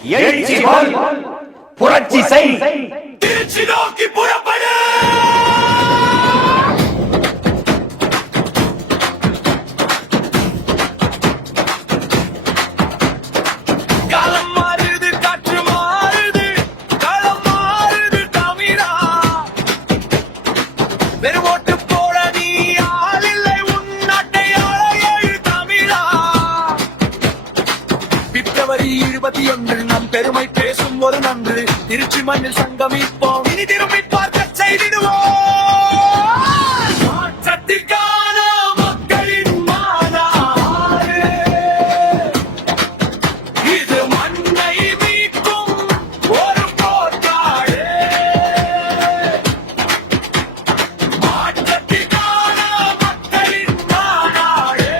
எழுச்சி போல் புரட்சி செய், திருச்சி நோக்கி புறப்படு. காலம் மாறுது, காற்று மாறுது, களம் மாறுது தமிழா. வெறும் ஓட்டு போட நீ ஆள் இல்லை, உன் நாட்டை ஆள எழு தமிழா. பிப்ரவரி 21 நம் பெருமை பேசும் ஒரு நன்று. திருச்சி மண்ணில் சங்கமிப்போம், இனி திரும்பி பார்க்க செய்திடுவோம். மாற்றத்திற்கான மக்களின் மாநாடு, இது மண்ணை மீட்கும் ஒரு போர்க்காடு. மாற்றத்திற்கான மக்களின் மாநாடு,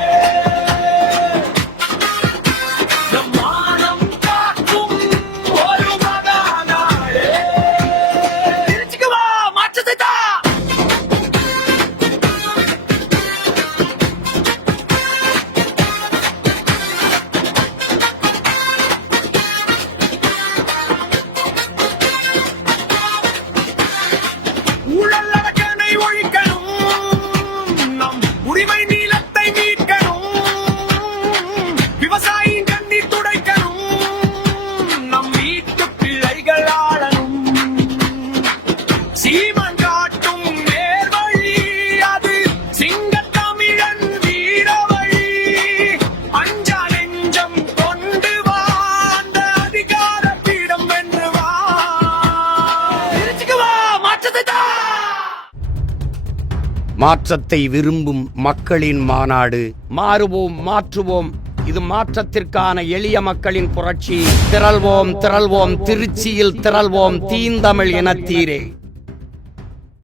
நம் மானம் காக்கும் ஒரு மகாநாடு. திருச்சிக்கு வா, மாற்றத்தை தா. ஊழல் அடக்கனை ஒழிக்கணும், நம் உரிமை நீளத்தை மீட்கணும். விவசாயியின் கண்ணீர் துடைக்கணும், நம் வீட்டு பிள்ளைகள் ஆளணும். சீமான் காட்டும் நேர்வழி, அது சிங்கத் தமிழன் வீரவழி. அஞ்சா நெஞ்சம் கொண்டு வா, அந்த அதிகார பீடம் வென்று வா. திருச்சிக்கு வா, மாற்றத்தை தா. மாற்றத்தை விரும்பும் மக்களின் மாநாடு. மாறுவோம், மாற்றுவோம். இது மாற்றத்திற்கான எளிய மக்களின் புரட்சி. திரள்வோம், திரள்வோம், திருச்சியில் திரள்வோம், தீந்தமிழ் இனத்தீரே.